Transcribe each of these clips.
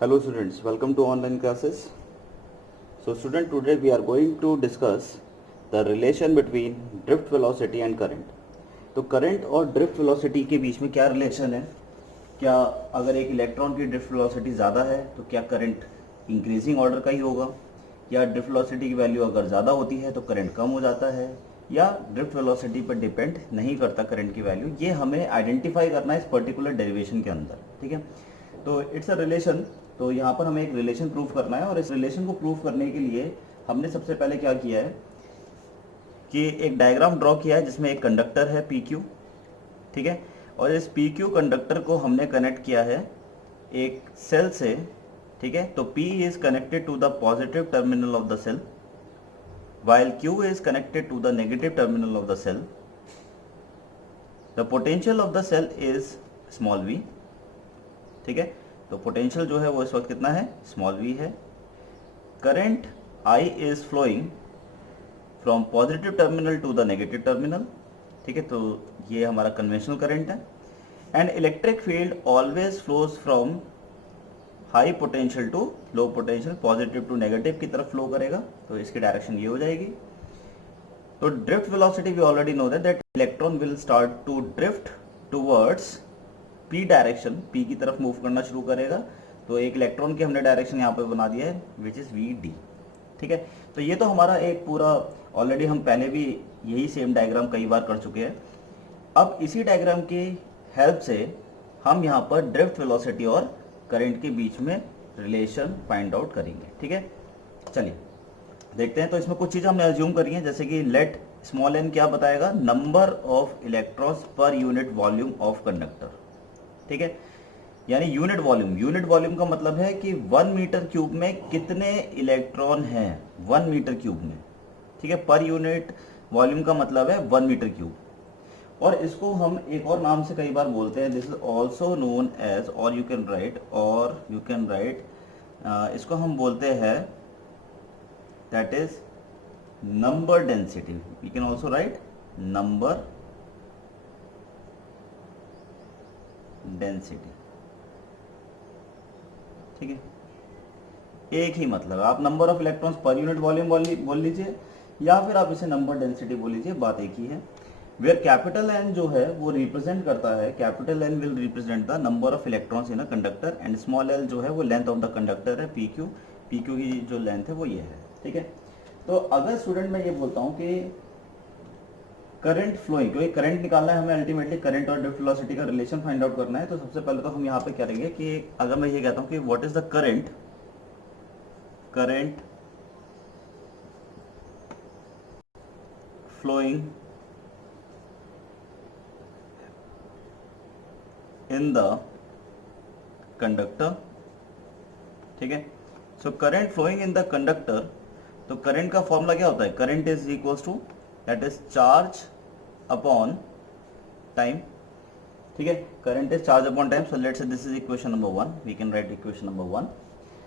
Hello students, welcome to online classes. So student, today we are going to discuss the relation between drift velocity and current. तो current और drift velocity के बीच में क्या relation है? क्या अगर एक इलेक्ट्रॉन की ड्रिफ्ट वेलोसिटी ज़्यादा है तो क्या करंट इंक्रीजिंग ऑर्डर का ही होगा, या ड्रिफ्ट वेलोसिटी की वैल्यू अगर ज़्यादा होती है तो करंट कम हो जाता है, या ड्रिफ्ट वेलोसिटी पर डिपेंड नहीं करता करंट की वैल्यू? ये हमें आइडेंटिफाई करना है इस पर्टिकुलर डेरिवेशन के अंदर, ठीक है। तो इट्स अ रिलेशन, तो यहाँ पर हमें एक रिलेशन प्रूव करना है, और इस रिलेशन को प्रूव करने के लिए हमने सबसे पहले क्या किया है कि एक डायग्राम ड्रॉ किया है जिसमें एक कंडक्टर है पी क्यू, ठीक है, और इस पी क्यू कंडक्टर को हमने कनेक्ट किया है एक सेल से, ठीक है। तो P is connected to the positive terminal of the cell while Q is connected to the negative terminal of the cell. The potential of the cell is small v, ठीक है। तो पोटेंशियल जो है वो इस वक्त कितना है, स्मॉल v है। Current I is flowing from positive terminal to the negative terminal, ठीक है। तो ये हमारा कन्वेंशनल करंट है। And electric field always flows from high potential to low potential, positive to negative की तरफ फ्लो करेगा, तो इसकी डायरेक्शन ये हो जाएगी। तो drift velocity we already know that electron will start to drift towards P direction, P की तरफ मूव करना शुरू करेगा। तो एक इलेक्ट्रॉन की हमने डायरेक्शन यहाँ पे बना दिया है विच इज वी डी, ठीक है। तो ये तो हमारा एक पूरा ऑलरेडी हम पहले भी यही सेम डायग्राम कई बार कर चुके हैं। अब इसी डायग्राम की हेल्प से हम यहाँ पर ड्रिफ्ट वेलोसिटी और करंट के बीच में रिलेशन फाइंड आउट करेंगे, ठीक है। चलिए देखते हैं। तो इसमें कुछ चीज़ें हमने अज्यूम करी हैं, जैसे कि लेट स्मॉल एन क्या बताएगा, number of electrons per unit volume of conductor, ठीक है। यानी यूनिट वॉल्यूम, यूनिट वॉल्यूम का मतलब है कि 1 मीटर क्यूब में कितने इलेक्ट्रॉन हैं, 1 मीटर क्यूब में, ठीक है। पर यूनिट वॉल्यूम का मतलब है 1 मीटर क्यूब। और इसको हम एक और नाम से कई बार बोलते हैं, this is also known as, और यू कैन राइट, इसको हम बोलते हैं that is number density. We can also write number density, ठीक है। एक ही मतलब, आप number of electrons per unit volume बोल लीजिए, या फिर आप इसे नंबर डेंसिटी बोल लीजिए, बात एक ही है। वेयर कैपिटल एन जो है वो रिप्रेजेंट करता है, capital N will represent the number of electrons in a conductor, and small L जो है वो लेंथ ऑफ द कंडक्टर है, पी क्यू की जो लेंथ है वो ये है, ठीक है। तो अगर स्टूडेंट मैं ये बोलता हूँ कि करंट फ्लोइंग, क्योंकि करंट निकालना है हमें, अल्टीमेटली करंट और ड्रिफ्ट वेलोसिटी का रिलेशन फाइंड आउट करना है, तो सबसे पहले तो हम यहाँ पे करेंगे कि अगर मैं ये कहता हूँ कि what is the current flowing in the conductor, ठीक है। So current flowing in the conductor, तो करंट का फॉर्मूला क्या होता है, current is equals to that is charge upon time, ठीक है। Current is charge upon time, so let's say this is equation number 1, we can write equation number 1।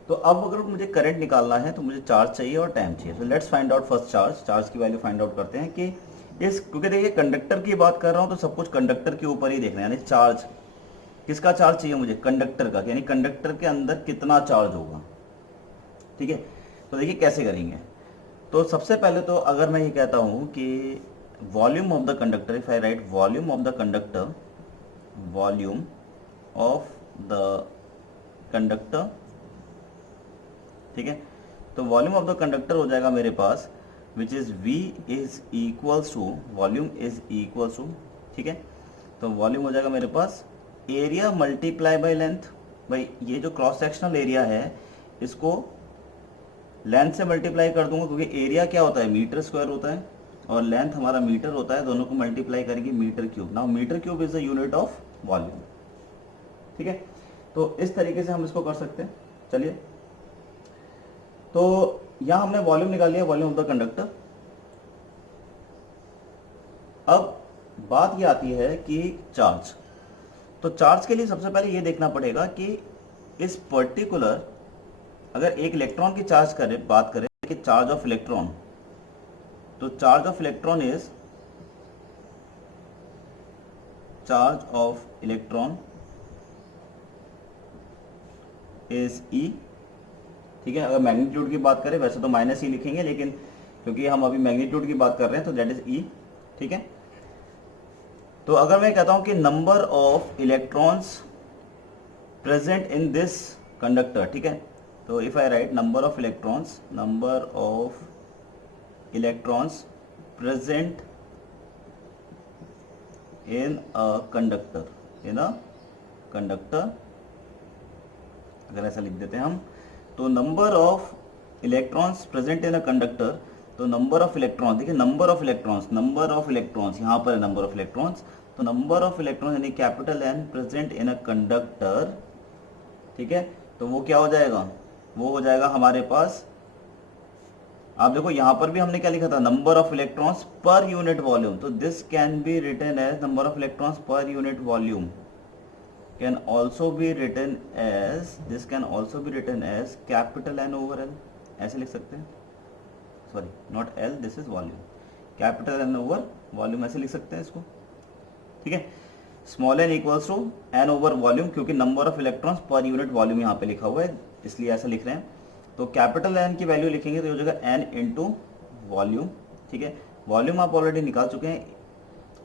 तो अब अगर मुझे करंट निकालना है तो मुझे चार्ज चाहिए और टाइम चाहिए। तो let's find out first charge की वैल्यू फाइंड आउट करते हैं कि इस, क्योंकि देखिए कंडक्टर की बात कर रहा हूं तो सब कुछ कंडक्टर के ऊपर ही देखना है, यानी चार्ज किसका चार्ज चाहिए मुझे, कंडक्टर का, यानी कंडक्टर के अंदर कितना चार्ज होगा, ठीक है। तो देखिए कैसे करेंगे। तो सबसे पहले तो अगर मैं ये कहता हूं कि volume of the conductor, if I right volume of the conductor, volume of the conductor, ठीक है। तो वॉल्यूम ऑफ द कंडक्टर हो जाएगा मेरे पास which is V is equals to, volume is equals to, ठीक है। तो वॉल्यूम हो जाएगा मेरे पास एरिया मल्टीप्लाई बाय लेंथ। भाई ये जो क्रॉस सेक्शनल एरिया है इसको लेंथ से मल्टीप्लाई कर दूंगा, क्योंकि एरिया क्या होता है, मीटर स्क्वायर होता है, और लेंथ हमारा मीटर होता है, दोनों को मल्टीप्लाई करेंगे meter cube. Now meter cube is the unit of volume, ठीक है। तो इस तरीके से हम इसको कर सकते हैं। चलिए, तो यहां हमने वॉल्यूम निकाल लिया, वॉल्यूम ऑफ द कंडक्टर। अब बात ये आती है कि चार्ज, तो चार्ज के लिए सबसे पहले ये देखना पड़ेगा कि इस पर्टिकुलर, अगर एक इलेक्ट्रॉन की चार्ज करें, बात करें कि चार्ज ऑफ इलेक्ट्रॉन, तो charge of electron is charge of electron is e, ठीक है। अगर मैग्नीट्यूड की बात करें वैसे तो माइनस ई लिखेंगे, लेकिन क्योंकि हम अभी मैग्नीट्यूड की बात कर रहे हैं तो दैट इज ई, ठीक है। तो अगर मैं कहता हूं कि number of electrons present in this conductor, ठीक है, तो if I write number of electrons present in a conductor, अगर ऐसा लिख देते हैं हम, तो number of electrons present in a conductor, तो नंबर ऑफ इलेक्ट्रॉन्स, देखिए नंबर ऑफ इलेक्ट्रॉन्स यहाँ पर है नंबर ऑफ इलेक्ट्रॉन्स, तो नंबर ऑफ इलेक्ट्रॉन्स यानी capital N present in a conductor, ठीक है, तो वो क्या हो जाएगा, वो हो जाएगा हमारे पास, आप देखो यहां पर भी हमने क्या लिखा था, number of electrons per unit volume, तो this can be written as number of electrons per unit volume, can also be written as capital N over L, ऐसे लिख सकते हैं, sorry not L, this is volume, capital N over volume ऐसे लिख सकते हैं इसको, ठीक है। Small n equals to n over volume, क्योंकि number of electrons per unit volume यहाँ पे लिखा हुआ है इसलिए ऐसा लिख रहे हैं। तो कैपिटल N की वैल्यू लिखेंगे तो हो जाएगा n इंटू वॉल्यूम, ठीक है। वॉल्यूम आप ऑलरेडी निकाल चुके हैं,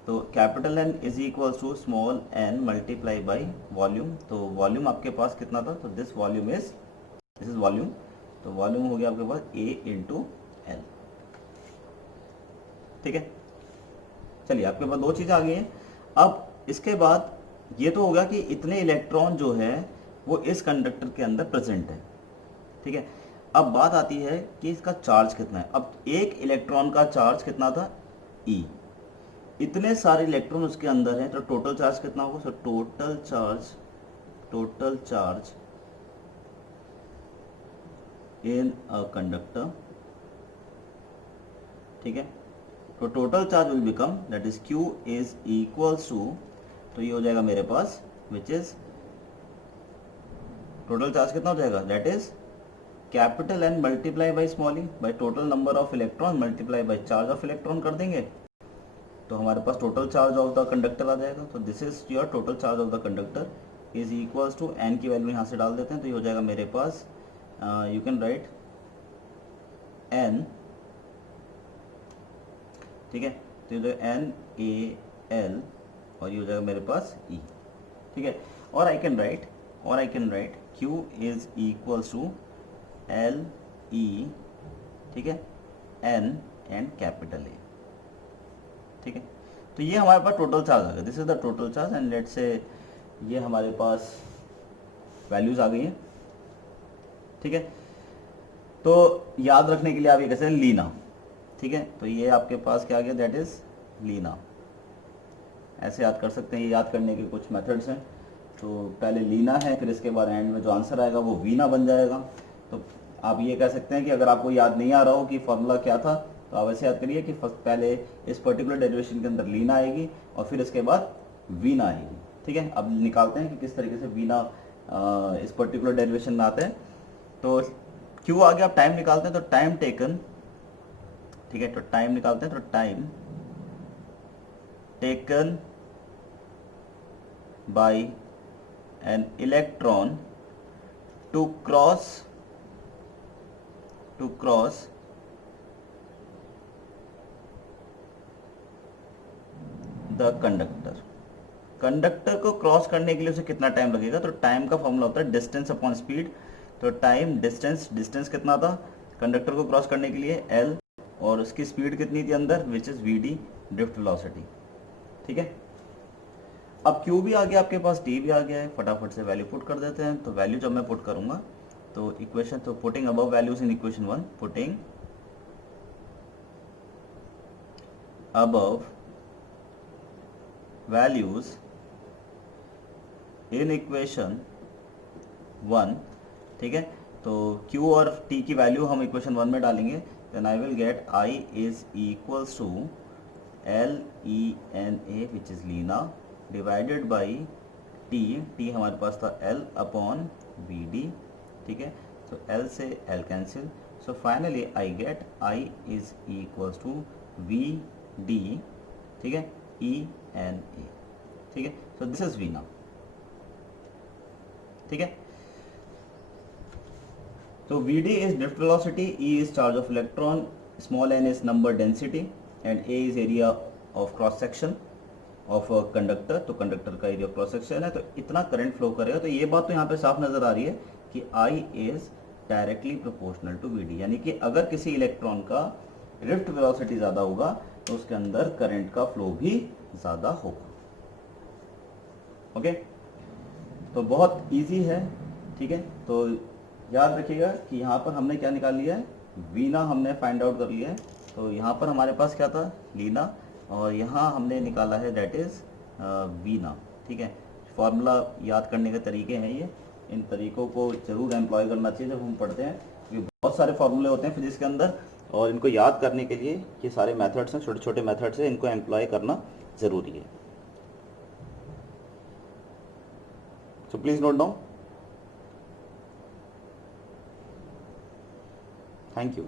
तो capital N is equal to small n multiply by volume, तो वॉल्यूम आपके पास कितना था, तो दिस इज वॉल्यूम, तो वॉल्यूम हो गया आपके पास A इंटू एल, ठीक है। चलिए आपके पास दो चीजें आ गई हैं। अब इसके बाद ये तो होगा कि इतने इलेक्ट्रॉन जो है वो इस कंडक्टर के अंदर प्रेजेंट है, ठीक है। अब बात आती है कि इसका चार्ज कितना है। अब एक इलेक्ट्रॉन का चार्ज कितना था, E, इतने सारे इलेक्ट्रॉन उसके अंदर हैं, तो टोटल चार्ज कितना होगा, so total charge in a conductor, ठीक है, तो total charge will become that is Q is equals to, तो ये हो जाएगा मेरे पास विच इज टोटल चार्ज कितना हो जाएगा, that is capital N multiply by small e by total number of electron multiply by charge of electron कर देंगे, तो हमारे पास total charge of the conductor आ जाएगा। तो this is your total charge of the conductor is equals to n की value यहाँ से डाल देते हैं, तो ये हो जाएगा मेरे पास, यू कैन राइट n, ठीक है, तो ये n a l और ये हो जाएगा मेरे पास E, ठीक है। और I can write Q is equals to L E, ठीक है, N एंड कैपिटल A, ठीक है। तो ये हमारे पास टोटल चार्ज आ गया, this is the total charge, and let's say ये हमारे पास वैल्यूज आ गई हैं, ठीक है। तो याद रखने के लिए आप ये कैसे लीना, ठीक है, तो ये आपके पास क्या आ गया, दैट इज लीना, ऐसे याद कर सकते हैं। ये याद करने के कुछ मेथड्स हैं, तो पहले लीना है, फिर इसके बाद एंड में जो आंसर आएगा वो वीना बन जाएगा। तो आप ये कह सकते हैं कि अगर आपको याद नहीं आ रहा हो कि फॉर्मूला क्या था, तो आप ऐसे याद करिए कि पहले इस पर्टिकुलर डेरिवेशन के अंदर लीना आएगी और फिर इसके बाद वीना आएगी, ठीक है। अब निकालते हैं कि किस तरीके से वीना इस पर्टिकुलर डेरिवेशन में आते हैं। तो क्यों आगे आप टाइम निकालते हैं, तो टाइम टेकन, ठीक है, तो टाइम निकालते हैं, तो time taken by an electron to cross the conductor को क्रॉस करने के लिए उसे कितना टाइम लगेगा, तो टाइम का फॉर्मूला होता है डिस्टेंस अपॉन स्पीड। तो टाइम डिस्टेंस कितना था कंडक्टर को क्रॉस करने के लिए, L, और उसकी स्पीड कितनी थी अंदर, which is VD, drift velocity, ठीक है। अब Q भी आ गया आपके पास, T भी आ गया है, फटाफट से वैल्यू पुट कर देते हैं। तो वैल्यू जब मैं पुट करूंगा तो इक्वेशन, तो putting above values in equation 1, putting above values in equation 1, ठीक है। तो Q और T की वैल्यू हम इक्वेशन 1 में डालेंगे, then I will get I is equals to LENA which is लीना डिवाइडेड बाई T हमारे पास था L अपॉन VD, ठीक है। तो L से L cancel, so finally I get I is equals to VD, ठीक है, ENA, ठीक है। सो दिस इज वीना, ठीक है। So Vd is drift velocity, E is charge of electron, small n is number density and A is area of cross section of conductor. तो conductor का area cross section है, तो इतना current flow करेगा. तो ये बात तो यहाँ पे साफ नजर आ रही है कि I is directly proportional to Vd, यानी कि अगर किसी इलेक्ट्रॉन का ड्रिफ्ट वेलोसिटी ज़्यादा होगा तो उसके अंदर करंट का फ्लो भी ज़्यादा होगा. ओके, तो बहुत इजी है. ठीक है, तो याद रखिएगा कि यहाँ पर हमने क्या निकाल लिया है, वीना हमने फाइंड आउट कर लिया है. तो यहाँ पर हमारे पास क्या था, लीना, और यहाँ हमने निकाला है दैट इज़ वीना. ठीक है, फॉर्मूला याद करने के तरीके हैं ये, इन तरीकों को जरूर एम्प्लॉय करना चाहिए जब हम पढ़ते हैं, क्योंकि बहुत सारे फॉर्मूले होते हैं फिजिक्स के अंदर, और इनको याद करने के लिए ये सारे मेथड्स हैं, छोटे छोटे मेथड्स हैं, इनको एम्प्लॉय करना ज़रूरी है. So please note down. Thank you.